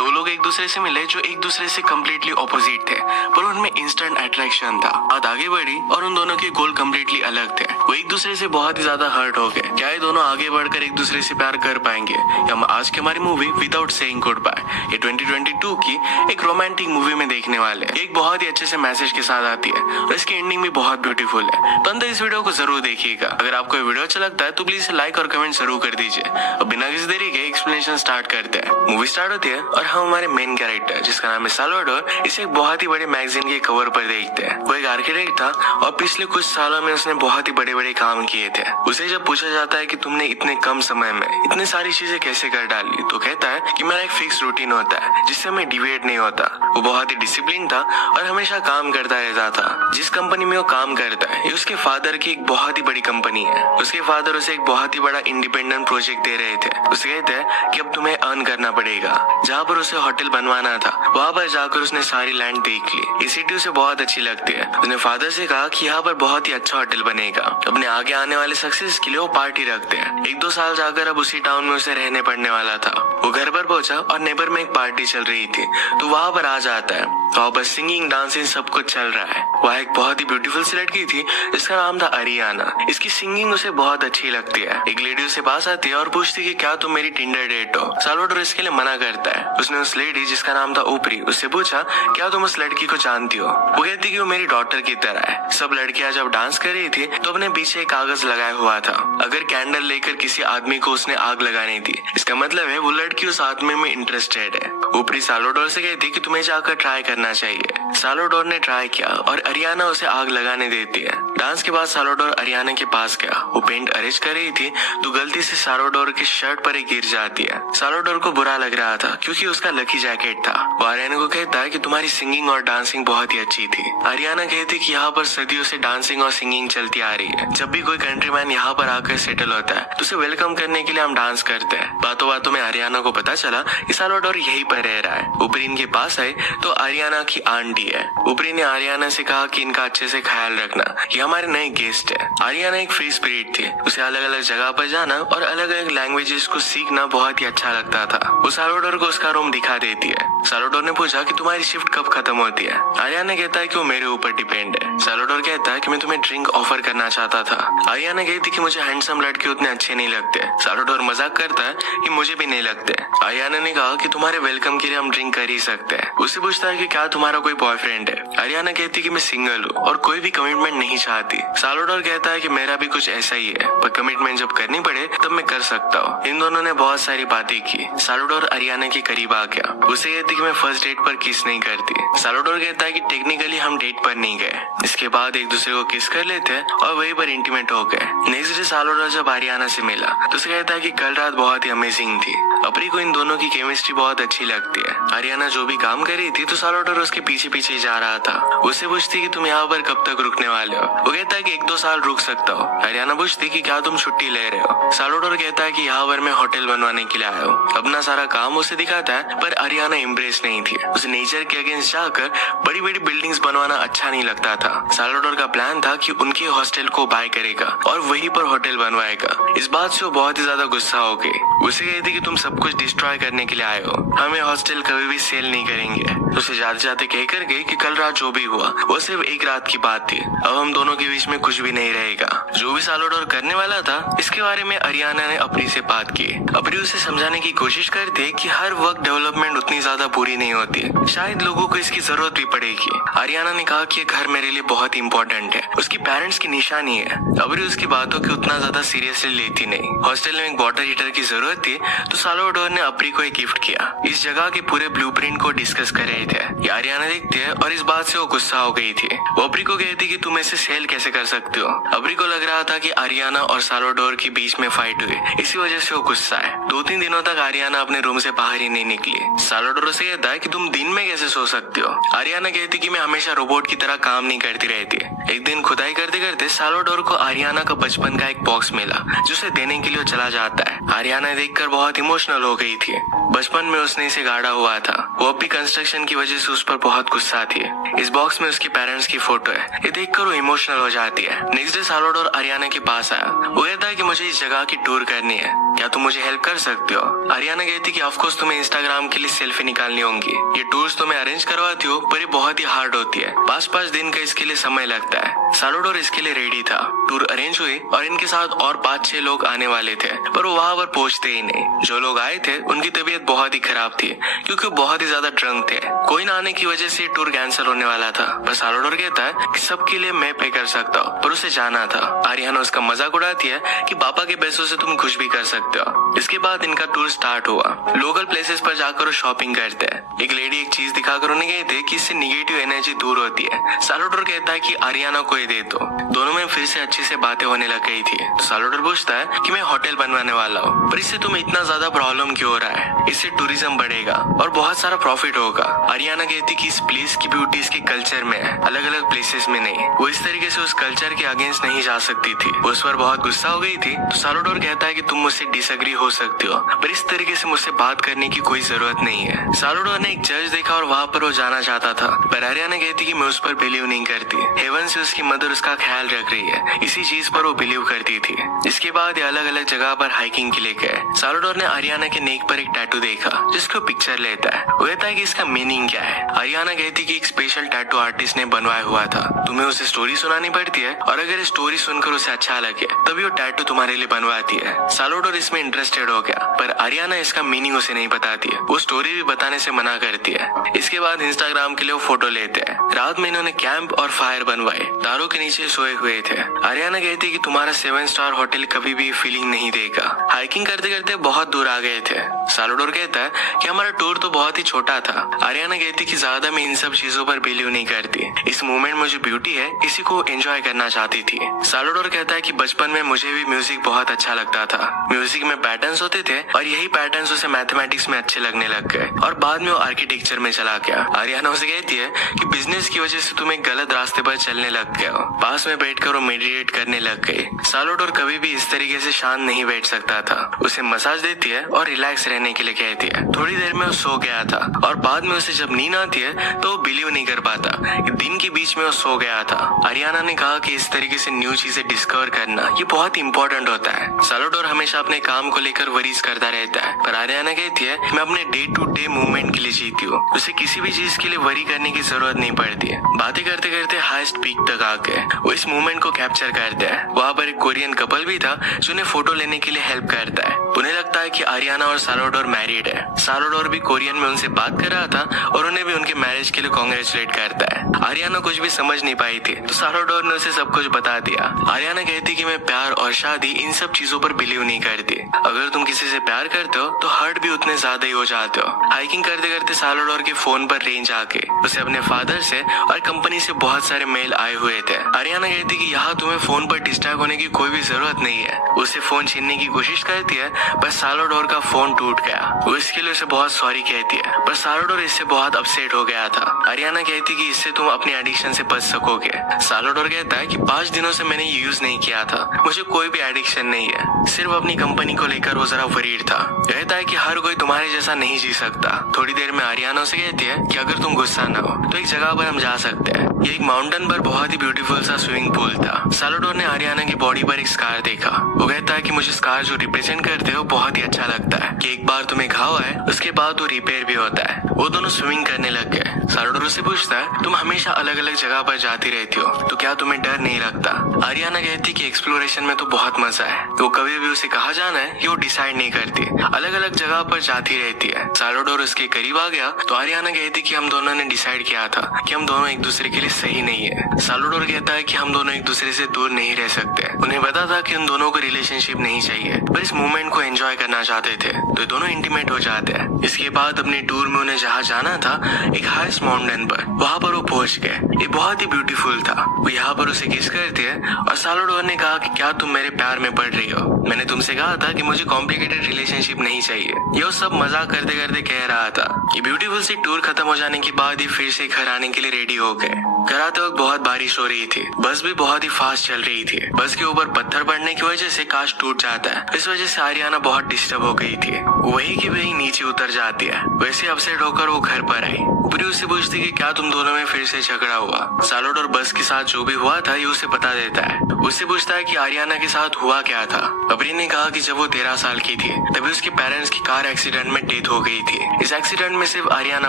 दो लोग एक दूसरे से मिले जो एक दूसरे से कम्प्लीटली ऑपोजिट थे, पर उनमें इंस्टेंट अट्रैक्शन था। बात आगे बढ़ी और उन दोनों के गोल कम्प्लीटली अलग थे। वो एक दूसरे से बहुत ही ज्यादा हर्ट हो गए। क्या ये दोनों आगे बढ़कर एक दूसरे से प्यार कर पाएंगे? हम आज की हमारी movie without saying goodbye, ये 2022 की एक रोमांटिक मूवी में देखने वाले हैं। एक बहुत ही अच्छे से मैसेज के साथ आती है और इसकी एंडिंग भी बहुत ब्यूटीफुल है। तो अंदर इस वीडियो को जरूर देखिएगा। अगर आपको ये वीडियो अच्छा लगता है तो प्लीज लाइक और कमेंट जरूर कर दीजिए। अब बिना किसी देरी के एक्सप्लेनेशन स्टार्ट करते हैं। मूवी स्टार्ट होती है और हम हमारे मेन कैरेक्टर जिसका नाम है साल्वाडोर, इसे एक बहुत ही बड़े मैगजीन के कवर पर देखते हैं। वो एक आर्किटेक्ट था और पिछले कुछ सालों में उसने बहुत ही बड़े बड़े काम किए थे। उसे जब पूछा जाता है कि तुमने इतने कम समय में इतनी सारी चीजें कैसे कर डाली, तो कहता है कि मेरा एक फिक्स रूटीन होता है जिससे मैं डिविएट नहीं होता। वो बहुत ही डिसिप्लिन था और हमेशा काम करता रहता था। जिस कंपनी में वो काम करता है ये उसके फादर की एक बहुत ही बड़ी कंपनी है। उसके फादर उसे एक बहुत ही बड़ा इंडिपेंडेंट प्रोजेक्ट दे रहे थे। उसे कहते हैं कि अब तुम्हें अर्न करना पड़ेगा। जहाँ पर उसे होटल बनवाना था वहाँ पर जाकर उसने सारी लैंड देख ली। ये सिटी उसे बहुत अच्छी लगती है। उसने फादर से कहा कि यहाँ पर बहुत ही अच्छा होटल बनेगा। अपने आगे आने वाले सक्सेस के लिए वो पार्टी रखते हैं। एक दो साल जाकर अब उसी टाउन में उसे रहने पड़ने वाला था। वो घर पर पहुंचा और नेबर में एक पार्टी चल रही थी तो वहाँ पर आ जाता है। वहाँ पर सिंगिंग डांसिंग सब कुछ चल रहा है। वह एक बहुत ही ब्यूटीफुल सी लड़की थी जिसका नाम था अरियाना। इसकी सिंगिंग उसे बहुत अच्छी लगती है। एक लेडी उसे पास आती है और पूछती कि क्या तुम मेरी टिंडर डेट हो। साल्वाडोर इसके लिए मना करता है। उसने उस लेडी जिसका नाम था ऊपरी उससे पूछा क्या तुम उस लड़की को जानती हो। वो कहती कि वो मेरी डॉटर की तरह है। सब लड़कियां जब डांस कर रही थी तो अपने पीछे एक कागज लगाया हुआ था। अगर कैंडल लेकर किसी आदमी को उसने आग लगानी थी, इसका मतलब है वो लड़की उस आदमी में इंटरेस्टेड है। ऊपरी साल्वाडोर से कहती कि तुम्हें जाकर ट्राई करना चाहिए। साल्वाडोर ने ट्राई किया और अरियाना उसे आग लगाने देती है। डांस के बाद साल्वाडोर अरियाना के पास गया। वो पेंट अरेंज कर रही थी तो गलती से साल्वाडोर के शर्ट पर एक गिर जाती है। साल्वाडोर को बुरा लग रहा था क्योंकि उसका लकी जैकेट था। वो अरियाना को कहता है कि तुम्हारी सिंगिंग और डांसिंग बहुत ही अच्छी थी। अरियाना कहती कि यहाँ पर सदियों से डांसिंग और सिंगिंग चलती आ रही है। जब भी कोई कंट्रीमैन यहाँ पर आकर सेटल होता है तो उसे वेलकम करने के लिए हम डांस करते हैं। बातों बातों में अरियाना को पता चला कि साल्वाडोर यहीं पर रह रहा है। ऊपरी इनके पास आए तो अरियाना की आंटी है। ऊपरी ने अरियाना से कहा कि इनका अच्छे से ख्याल रखना, ये हमारे नए गेस्ट है। अरियाना एक फ्री स्पिरिट थी। उसे अलग अलग जगह पर जाना और अलग अलग लैंग्वेजेस को सीखना बहुत ही अच्छा लगता था। वो साल्वाडोर को उसका रूम दिखा देती है। साल्वाडोर ने पूछा कि तुम्हारी शिफ्ट कब खत्म होती है। अरियाना कहता है कि वो मेरे ऊपर डिपेंड है। साल्वाडोर कहता है कि मैं तुम्हें ड्रिंक ऑफर करना चाहता था। अरियाना कहती कि मुझे हैंडसम लड़के उतने अच्छे नहीं लगते। साल्वाडोर मजाक करता है कि मुझे भी नहीं लगते। अरियाना ने कहा कि तुम्हारे वेलकम के लिए हम ड्रिंक कर ही सकते हैं। उससे पूछता है कि क्या तुम्हारा कोई बॉयफ्रेंड है। अरियाना कहती कि मैं सिंगल हूँ और कोई भी कमिटमेंट नहीं चाहती। साल्वाडोर कहता है कि मेरा भी कुछ ऐसा ही है, पर कमिटमेंट जब करनी पड़े तब मैं कर सकता हूँ। इन दोनों ने बहुत सारी बातें की। साल्वाडोर अरियाना के करीब आ गया। उसे कहती कि मैं फर्स्ट डेट पर किस नहीं करती। साल्वाडोर कहता है कि टेक्निकली हम डेट पर नहीं गए। इसके बाद एक दूसरे को किस कर लेते हैं और वहीं पर इंटीमेट हो गए। नेक्स्ट डे साल्वाडोर जब अरियाना से मिला तो उसे कहता है कि कल रात बहुत ही अमेजिंग थी। अपरी को इन दोनों की केमिस्ट्री बहुत अच्छी लगती है। अरियाना जो भी काम कर रही थी तो साल्वाडोर उसके पीछे पीछे जा रहा था। उससे पूछती कि तुम यहाँ पर कब तक रुकने वाले हो। वो कहता है कि एक दो साल रुक सकता हो। अरियाना पूछती कि क्या तुम छुट्टी ले रहे हो। साल्वाडोर कहता है कि यहाँ पर मैं होटल बनवाने के लिए आया हूँ। अपना सारा काम उसे दिखाता है पर अरियाना इम्प्रेस नहीं थी। उसे नेचर के अगेंस्ट जाकर बड़ी बड़ी बिल्डिंग्स बनवाना अच्छा नहीं लगता था। साल्वाडोर का प्लान था कि उनके हॉस्टल को बाय करेगा और वहीं पर होटल बनवाएगा। इस बात से वो बहुत ही ज्यादा गुस्सा हो गई। उसे कहती कि तुम सब कुछ डिस्ट्रॉय करने के लिए आए हो, हमें हॉस्टल कभी भी सेल नहीं करेंगे। उसे जाते जाते कहकर गई कि कल रात जो भी हुआ वो सिर्फ एक रात की बात थी। अब हम दोनों के बीच में कुछ भी नहीं रहेगा। जो भी साल्वाडोर करने वाला था इसके बारे में अरियाना ने अपनी से बात की। अपनी उसे समझाने की कोशिश करती है कि हर वक्त डेवलपमेंट उतनी ज्यादा पूरी नहीं होती, शायद लोगों को इसकी जरूरत भी पड़ेगी। अरियाना ने कहा कि घर मेरे लिए बहुत इंपॉर्टेंट है, उसकी पेरेंट्स की निशानी है। अबरी उसकी बातों की उतना ज्यादा सीरियसली लेती नहीं। हॉस्टल में एक वाटर हीटर की जरूरत थी तो साल्वाडोर ने अबरी को एक गिफ्ट किया। इस जगह के पूरे ब्लूप्रिंट को डिस्कस कर रहे थे। ये अरियाना देखती है और इस बात से वो गुस्सा हो गई थी। वो अबरी को कहती कि तुम इसे सेल कैसे कर सकते हो। अबरी को लग रहा था कि अरियाना और साल्वाडोर के बीच में फाइट हुई, इसी वजह से वो गुस्सा है। 2-3 दिनों तक अरियाना अपने रूम से बाहर ही नहीं निकली। साल्वाडोर से कहता है कि तुम दिन में कैसे सो सकते हो। अरियाना कहती कि मैं हमेशा रोबोट की तरह काम नहीं करती रहती। एक दिन खुदाई करते करते साल्वाडोर को अरियाना का बचपन का एक बॉक्स मिला जो उसे देने के लिए चला जाता है। अरियाना देखकर बहुत इमोशनल हो गई थी। बचपन में उसने इसे गाड़ा हुआ था। वो अब भी कंस्ट्रक्शन की वजह से उस पर बहुत गुस्सा थी। इस बॉक्स में उसके पेरेंट्स की फोटो है। ये देखकर वो इमोशनल हो जाती है। नेक्स्ट डे साल्वाडोर अरियाना के पास आया। वो कहता है कि मुझे इस जगह की टूर करनी है। क्या तुम मुझे हेल्प कर सकते हो? आरियाना कहती कि ऑफकोर्स तुम्हें इंस्टाग्राम के लिए सेल्फी निकालनी होंगी। ये टूर्स तो मैं अरेंज करवाती हूँ, पर ये बहुत ही हार्ड होती है। 5-5 दिन का इसके लिए समय लगता है। साल्वाडोर इसके लिए रेडी था। टूर अरेंज हुई और इनके साथ और 5-6 लोग आने वाले थे, पर वो वहाँ पर पहुंचते ही नहीं। जो लोग आए थे उनकी तबीयत बहुत ही खराब थी, क्योंकि वो बहुत ही ज्यादा ड्रंक थे। कोई ना आने की वजह से टूर कैंसिल होने वाला था। पर साल्वाडोर कहता है कि सबके लिए मैं पे कर सकता हूँ, पर उसे जाना था। आरियाना उसका मजाक उड़ाती है कि पापा के पैसों से तुम कुछ भी कर सकते हो। इसके बाद इनका टूर स्टार्ट हुआ। लोकल प्लेसेस पर जाकर वो शॉपिंग करते हैं। एक लेडी एक चीज दिखाकर उन्हें कहते कि इससे निगेटिव एनर्जी दूर होती है। साल्वाडोर कहता है कि आरियाना को ये दे दो। दोनों में फिर से अच्छे से बातें होने लग गई थी। तो साल्वाडोर पूछता है कि मैं होटल बनवाने वाला हूँ, पर इससे तुम्हें इतना ज्यादा प्रॉब्लम क्यों हो रहा है? इससे टूरिज्म बढ़ेगा और बहुत सारा प्रॉफिट होगा। आरियाना कहती कि इस प्लेस की ब्यूटी इसके कल्चर में है, अलग अलग प्लेसेस में नहीं। वो इस तरीके से उस कल्चर के अगेंस्ट नहीं जा सकती थी। वो उस पर बहुत गुस्सा हो गई थी। तो साल्वाडोर कहता है कि तुम मुझसे डिसएग्री हो सकते हो, पर इस तरीके से मुझसे बात करने की कोई जरूरत नहीं है। साल्वाडोर ने एक जज देखा और वहाँ पर वो जाना चाहता था, पर आरियाना कहती कि मैं उस पर बिलीव नहीं करती। हेवन से उसकी मदर उसका ख्याल रख रही है, इसी चीज पर वो बिलीव करती थी। इसके बाद ये अलग अलग जगह पर हाइकिंग के लिए गए। साल्वाडोर ने आरियाना के नेक पर एक टैटू देखा, जिसको पिक्चर लेता है। वो कहता है कि इसका मीनिंग क्या है। आरियाना कहती कि एक स्पेशल टैटू आर्टिस्ट ने बनवाया हुआ था। तुम्हें उसे स्टोरी सुनानी पड़ती है, और अगर स्टोरी सुनकर उसे अच्छा लगे तभी वो टैटू तुम्हारे लिए बनवाती है। साल्वाडोर इसमें इंटरेस्टेड हो गया, पर आरियाना इसका मीनिंग उसे नहीं बताती है। वो स्टोरी भी बताने से मना करती है। इसके बाद इंस्टाग्राम के लिए वो फोटो लेते हैं। रात में इन्होंने कैंप और फायर बनवाए, तारों के नीचे सोए हुए थे। आरियाना कहती है कि तुम्हारा 7 स्टार होटल कभी भी फीलिंग नहीं देगा। हाइकिंग करते करते बहुत दूर आ गए थे। साल्वाडोर कहता है कि हमारा टूर तो बहुत ही छोटा था। आरियाना कहती कि ज्यादा मैं इन सब चीजों पर बिलीव नहीं करती। इस मूवमेंट में जो ब्यूटी है इसी को एंजॉय करना चाहती थी। साल्वाडोर कहता है कि बचपन में मुझे भी म्यूजिक बहुत अच्छा लगता था। म्यूजिक में पैटर्न्स होते थे और यही पैटर्न्स उसे मैथमेटिक्स में अच्छे लगने लग गए, और बाद में वो आर्किटेक्चर में चला गया। आरियाना उसे कहती है कि बिजनेस की वजह से तुम एक गलत रास्ते पर चलने लग गए हो। पास में बैठकर वो मेडिटेट करने लग गई। साल्वाडोर कभी भी इस तरीके से शांत नहीं बैठ सकता था। उसे मसाज देती है और रिलैक्स रहने के लिए कहती है। थोड़ी देर में वो सो गया था, और बाद में उसे जब नींद आती है तो वो बिलीव नहीं कर पाता कि दिन के बीच में वो सो गया था। आरियाना ने कहा कि इस तरीके से न्यू चीजें डिस्कवर करना ये बहुत इंपॉर्टेंट होता है। साल्वाडोर हमेशा अपने काम को लेकर वरीज करता रहता है, पर आरियाना कहती है मैं अपने डे टू डे मूवमेंट के लिए जीती हूँ। उसे किसी भी चीज के लिए वरी करने की जरूरत नहीं पड़ती है। बातें करते करते हाईएस्ट पीक तक आ गए। वो इस मूवमेंट को कैप्चर करते हैं। वहाँ पर एक कोरियन कपल भी था जो उन्हें फोटो लेने के लिए हेल्प करता है। उन्हें लगता है कि आरियाना और साल्वाडोर मैरिड है। साल्वाडोर भी कोरियन में उनसे बात कर रहा था और उन्हें भी उनके मैरिज के लिए कांग्रेचुलेट करता है। आरियाना कुछ भी समझ नहीं पाई थी, तो साल्वाडोर ने उसे सब कुछ बता दिया। आरियाना कहती कि मैं प्यार और शादी इन सब चीजों पर बिलीव नहीं करती। अगर तुम किसी से प्यार करते हो तो हर्ट भी उतने ज्यादा ही हो जाते हो। हाइकिंग करते करते साल्वाडोर के फोन पर रेंज आके उसे अपने फादर से और कंपनी से बहुत सारे मेल आए हुए थे। आरियाना कहती कि यहाँ तुम्हें फोन पर डिस्ट्रैक्ट होने की कोई भी जरूरत नहीं है। उसे फोन छीनने की कोशिश करती है, पर साल्वाडोर का फोन टूट गया। वो इसके लिए उसे बहुत सॉरी कहती है, पर साल्वाडोर इससे बहुत अपसेट हो गया था। आरियाना कहती कि इससे तुम अपने एडिक्शन से बच सकोगे। साल्वाडोर कहता है कि 5 दिनों से मैंने यूज नहीं किया था, मुझे कोई भी एडिक्शन नहीं है। सिर्फ अपनी कंपनी को लेकर वो जरा वरीड था। कहता है कि हर कोई तुम्हारे जैसा नहीं जी सकता। थोड़ी देर में आरियाना से कहती है कि अगर तुम गुस्सा ना हो तो एक जगह पर हम जा सकते हैं। ये एक माउंटेन पर बहुत ही ब्यूटीफुल सा स्विमिंग पूल था। साल्वाडोर ने आरियाना की बॉडी पर एक स्कार देखा। वो कहता है कि मुझे स्कार जो रिप्रेजेंट करते हो बहुत ही अच्छा लगता है कि एक बार तुम्हें घाव है उसके बाद वो रिपेयर भी होता है। वो दोनों स्विमिंग करने लग गए। साल्वाडोर से पूछता है तुम हमेशा अलग अलग जगह पर जाती रहती हो, तो क्या तुम्हें डर नहीं लगता? आरियाना कहती कि एक्सप्लोरेशन में तो बहुत मजा है। तो कभी भी उसे कहा जाना है कि वो डिसाइड नहीं करती, अलग अलग जगह पर जाती रहती है। साल्वाडोर उसके करीब आ गया तो आरियाना कहती कि हम दोनों ने डिसाइड किया था कि हम दोनों एक दूसरे के लिए सही नहीं है। साल्वाडोर कहता है कि हम दोनों एक दूसरे से दूर नहीं रह सकते। उन्हें पता था कि उन दोनों को रिलेशनशिप नहीं चाहिए, पर इस मूवमेंट को एंजॉय करना चाहते थे, तो दोनों इंटीमेट हो जाते हैं। इसके बाद अपने टूर में उन्हें जहाँ जाना था एक हाईएस्ट माउंटेन पर, वहाँ पर वो पहुंच गए। ये बहुत ही ब्यूटीफुल था। वो यहाँ पर उसे किस करती है और साल्वाडोर ने कहा कि क्या तुम मेरे प्यार में पड़ रही हो? मैंने तुमसे कहा था कि मुझे कॉम्प्लिकेटेड रिलेशनशिप नहीं चाहिए। ये वो सब मजाक करते करते कह रहा था। ये ब्यूटीफुल सी टूर खत्म हो जाने के बाद ये फिर से घर आने के लिए रेडी हो गए। घर आते वक्त बहुत बारिश हो रही थी। बस भी बहुत ही फास्ट चल रही थी। बस के ऊपर पत्थर पड़ने की वजह से कांच टूट जाता है। इस वजह से आरियाना बहुत डिस्टर्ब हो गई थी। वही की वही नीचे उतर जाती है। वैसे अपसेट होकर वो घर पर आई। ऊपरी उससे पूछती कि क्या तुम दोनों में फिर से झगड़ा हुआ। सालोडोर बस के साथ जो भी हुआ था ये उसे बता देता है। उससे पूछता है कि आरियाना के साथ हुआ क्या था। अबरी ने कहा कि जब वो 13 साल की थी तभी उसके पेरेंट्स की कार एक्सीडेंट में डेथ हो गई थी। इस एक्सीडेंट में सिर्फ आरियाना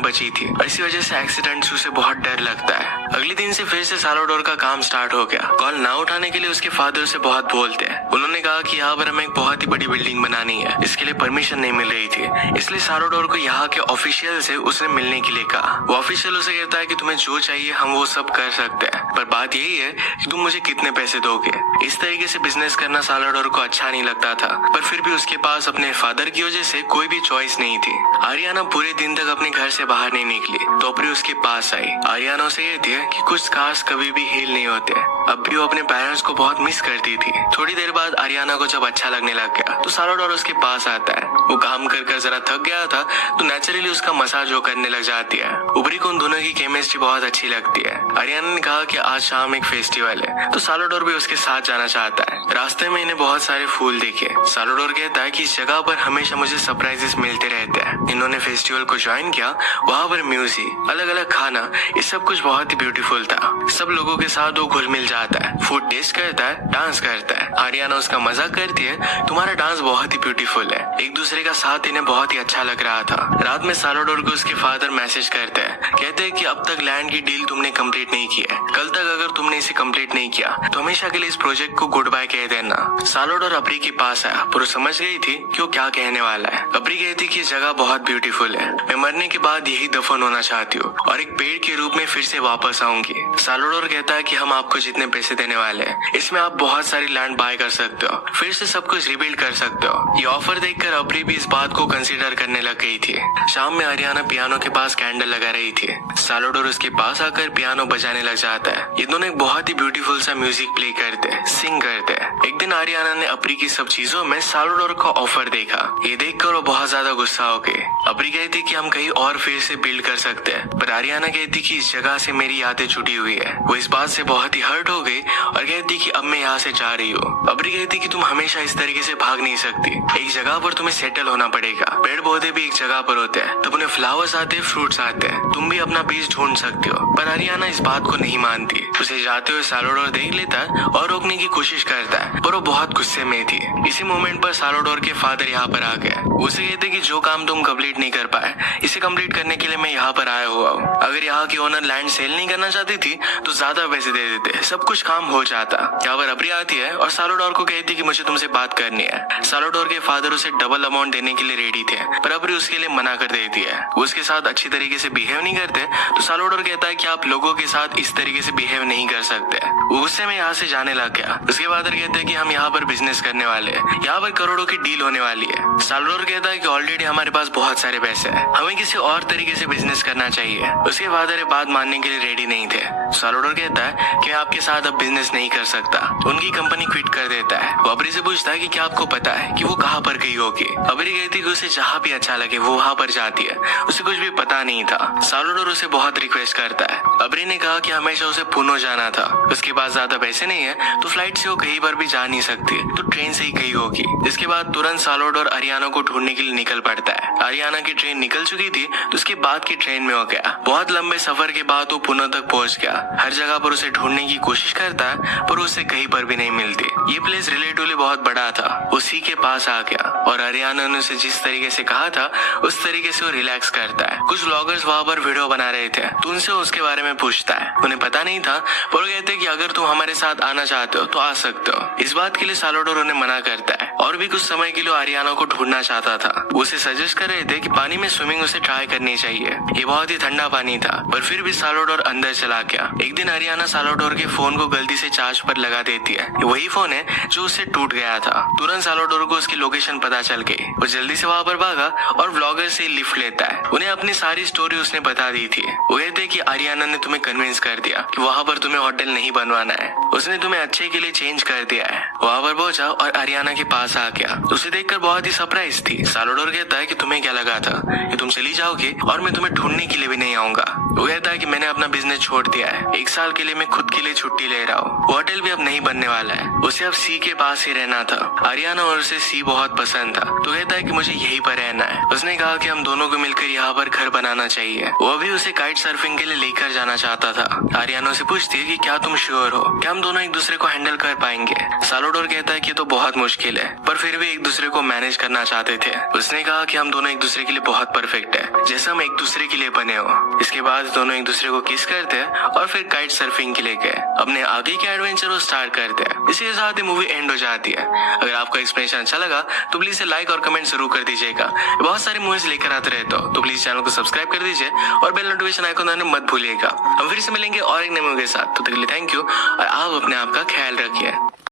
बची थी और इसी वजह से एक्सीडेंट से उसे बहुत डर लगता है। अगले दिन से फिर से सालोडोर का काम स्टार्ट हो गया। कॉल ना उठाने के लिए उसके फादर से बहुत बोलते हैं। उन्होंने कहा कि यहाँ पर हमें एक बहुत ही बड़ी बिल्डिंग बनानी है, इसके लिए परमिशन नहीं मिल रही थी। इसलिए सालोडोर को यहाँ के ऑफिशियल से उसने मिलने के लिए कहा। वो ऑफिशियल उसे कहता है कि तुम्हें जो चाहिए हम वो सब कर सकते हैं, पर बात यही है कि तुम मुझे कितने पैसे दोगे। इस तरीके से बिजनेस करना सालोडोर को अच्छा नहीं लगता था, पर फिर भी उसके पास अपने फादर की वजह से कोई भी चॉइस नहीं थी। आरियाना पूरे दिन तक अपने घर से बाहर नहीं निकली तो अबरी उसके पास आई। आरियाना उसे कहती है कि कुछ स्कार्स कभी भी हील नहीं होते। अब भी वो अपने पेरेंट्स को बहुत मिस करती थी। थोड़ी देर बाद आरियाना को जब अच्छा लगने लग गया तो सालोडोर उसके पास आता है। वो काम कर कर जरा थक गया था तो नेचुरली उसका मसाज वो करने लग जाती है। ऊपरी को उन दोनों की केमिस्ट्री बहुत अच्छी लगती है। आरियाना ने कहा कि आज शाम एक फेस्टिवल है तो सालोडोर भी उसके साथ जाना चाहता है। रास्ते में इन्हें बहुत सारे फूल दिखे। सालोडोर कहता है कि इस जगह पर हमेशा मुझे सरप्राइजेस मिलते रहते हैं। इन्होंने फेस्टिवल को ज्वाइन किया। वहाँ पर म्यूजिक, अलग अलग खाना, ये सब कुछ बहुत ही ब्यूटीफुल था। सब लोगों के साथ वो घुल मिल जाता है, फूड टेस्ट करता है, डांस करता है। आरियाना उसका मजाक करती है, तुम्हारा डांस बहुत ही ब्यूटीफुल है। एक दूसरे का साथ इन्हें बहुत ही अच्छा लग रहा था। रात में सालोडोर को उसके फादर मैसेज करते हैं, कहते हैं कि अब तक लैंड की डील तुमने कंप्लीट नहीं की है। कल तक अगर तुमने इसे कंप्लीट नहीं किया तो हमेशा के लिए इस प्रोजेक्ट को गुड बाय कह देना। सालोडोर अबरी के पास आया पर वो समझ गई थी कि वो क्या कहने वाला है। अबरी कहती कि जगह बहुत ब्यूटीफुल है, मैं मरने के बाद यही दफन होना चाहती हूँ और एक पेड़ के रूप में फिर से वापस आऊंगी। सालोडोर कहता है कि हम आपको जितने पैसे देने वाले हैं इसमें आप बहुत सारी लैंड बाय कर सकते हो, फिर से सब कुछ रिबिल्ड कर सकते हो। ये ऑफर देखकर अबरी भी इस बात को कंसीडर करने लग गई थी। शाम में आरियाना पियानो के पास कैंडल लगा रही थी। सालोडोर उसके पास आकर पियानो बजाने लग जाता है। ये दोनों एक बहुत ही ब्यूटीफुल सा म्यूजिक प्ले करते, सिंग करते। एक दिन आरियाना ने अबरी की सब चीजों में सालोडोर का ऑफर देखा। ये देखकर वो बहुत ज्यादा गुस्सा हो गई। अबरी कहती कि हम कहीं और फिर से बिल्ड कर सकते हैं, पर आरियाना कहती कि इस जगह से मेरी यादें जुड़ी हुई है। वो इस बात से बहुत ही हर्ट हो गई और कहती कि अब मैं यहाँ से जा रही हूँ। अबरी कहती कि तुम हमेशा इस तरीके से भाग नहीं सकती, एक जगह पर तुम्हें सेटल होना पड़ेगा। पेड़ पौधे भी एक जगह पर होते हैं, तब उन्हें फ्लावर्स आते हैं, फ्रूट्स आते हैं, तुम भी अपना बीज ढूंढ सकते हो। पर आरियाना इस बात को नहीं मानती। उसे जाते हुए सालोडोर देख लेता है और रोकने की कोशिश करता है, पर वो बहुत गुस्से में थी। इसी मोमेंट पर सालोडोर के फादर यहाँ पर आ गए। उसे कहते कि जो काम तुम कंप्लीट नहीं कर पाए इसे कंप्लीट करने के लिए मैं यहाँ पर आया हुआ हूँ। अगर यहाँ की ओनर लैंड सेल नहीं करना चाहती थी तो ज्यादा पैसे दे देते, सब कुछ काम हो जाता। यहाँ पर अबरी आती है और सालोडोर को कहती कि मुझे तुमसे बात करनी है। सालोडोर के फादर उसे डबल अमाउंट देने के लिए रेडी थे, पर अबरी उसके लिए मना कर देती है। वो उसके साथ अच्छी तरीके से बिहेव नहीं करते तो सालोडोर कहता है कि आप लोगों के साथ इस तरीके से बिहेव नहीं कर सकते। वो गुस्से में यहाँ से जाने लग गया। उसके फादर कहते हैं कि हम यहाँ पर बिजनेस करने वाले हैं, यहाँ पर करोड़ों की डील होने वाली है। सालोडोर कहता है कि ऑलरेडी हमारे पास बहुत सारे पैसे हैं, हमें किसी और तरीके से बिजनेस करना चाहिए। उसके फादर बात मानने के लिए रेडी नहीं थे। सालोडोर कहता है कि मैं आपके साथ अब बिजनेस नहीं कर सकता, उनकी कंपनी क्विट कर देता है। वो अबरी से पूछता है कि क्या आपको पता है कि वो कहाँ पर गई होगी। अबरी कहती है कि उसे जहाँ भी अच्छा लगे वो वहाँ पर जाती है, उसे कुछ भी पता नहीं था। सालोडोर उसे बहुत रिक्वेस्ट करता है। अबरी ने कहा कि हमेशा उसे पुणे जाना था, उसके पास ज्यादा पैसे नहीं है तो फ्लाइट से वो कहीं पर भी जा नहीं सकती, तो ट्रेन से ही गई होगी। इसके बाद तुरंत सालोडोर आरियाना को ढूंढने के लिए निकल पड़ता है। आरियाना की ट्रेन निकल चुकी थी तो उसके बाद की ट्रेन में हो गया। बहुत लंबे सफर के बाद वो पुणे तक पहुंच गया। हर जगह पर उसे ढूंढने की कोशिश करता है पर उसे कहीं पर भी नहीं मिलती। ये प्लेस रिलेटिवली बहुत बड़ा था, उसी के पास आ गया और आरियाना ने उसे जिस तरीके से कहा था उस तरीके से वो रिलैक्स करता है। कुछ व्लॉगर्स वहाँ पर वीडियो बना रहे थे तो उनसे उसके बारे में पूछता है। उन्हें पता नहीं था पर वो कहते कि अगर तुम हमारे साथ आना चाहते हो तो आ सकते हो। इस बात के लिए सालोडोर उन्हें मना करता है और भी कुछ समय के लिए आरियाना को ढूंढना चाहता था। उसे सजेस्ट कर रहे थे कि पानी में स्विमिंग उसे ट्राई करनी चाहिए। ये बहुत ही ठंडा पानी था पर फिर भी सालोडोर अंदर चला गया। एक दिन आरियाना सालोडोर के फोन को गलती से चार्ज पर लगा देती है। वही फोन है जो उससे टूट गया था। तुरंत सालोडोर को उसकी लोकेशन पता चल गई। वो जल्दी से वहाँ पर भागा और व्लॉगर से लिफ्ट लेता है। उन्हें अपनी सारी स्टोरी उसने बता दी थी। वो कहते कि आरियाना ने तुम्हें कन्विंस कर दिया कि वहाँ पर तुम्हें होटल नहीं बनवाना है, उसने तुम्हें अच्छे के लिए चेंज कर दिया है। वहाँ पर पहुंचा और आरियाना के पास पास आ गया। उसे देखकर बहुत ही सरप्राइज थी। साल्वाडोर कहता है कि तुम्हें क्या लगा था कि तुम चली जाओगे और मैं तुम्हें ढूंढने के लिए भी नहीं आऊंगा। वो कहता है कि मैंने अपना बिजनेस छोड़ दिया है, 1 साल के लिए मैं खुद के लिए छुट्टी ले रहा हूँ। वो होटल भी अब नहीं बनने वाला है, उसे अब सी के पास ही रहना था। आरियाना और उसे सी बहुत पसंद था, तो कहता है कि मुझे यहीं पर रहना है। उसने कहा कि हम दोनों को मिलकर यहाँ पर घर बनाना चाहिए। वो भी उसे काइट सर्फिंग के लिए लेकर जाना चाहता था। आरियाना से पूछती है कि क्या तुम श्योर हो, क्या हम दोनों एक दूसरे को हैंडल कर पाएंगे। साल्वाडोर कहता है कि तो बहुत मुश्किल है, पर फिर भी एक दूसरे को मैनेज करना चाहते थे। उसने कहा कि हम दोनों एक दूसरे के लिए बहुत परफेक्ट है, जैसे हम एक दूसरे के लिए बने हो। इसके बाद दोनों एक दूसरे को किस करते हैं और फिर काइट सर्फिंग के लिए गए। अपने आगे के एडवेंचर को स्टार्ट करते हैं। इसी के साथ ही मूवी एंड हो जाती है। अगर आपको एक्सप्लेनेशन अच्छा लगा तो प्लीज इसे लाइक और कमेंट जरूर कर दीजिएगा। बहुत सारी मूवीज लेकर आते रहते हो, तो प्लीज चैनल को सब्सक्राइब कर दीजिए और बेल नोटिफिकेशन आइकन दबाना मत भूलिएगा। हम फिर से मिलेंगे और एक नए मूवी के साथ। तो तब तक के लिए थैंक यू और आप अपने आप का ख्याल रखिए।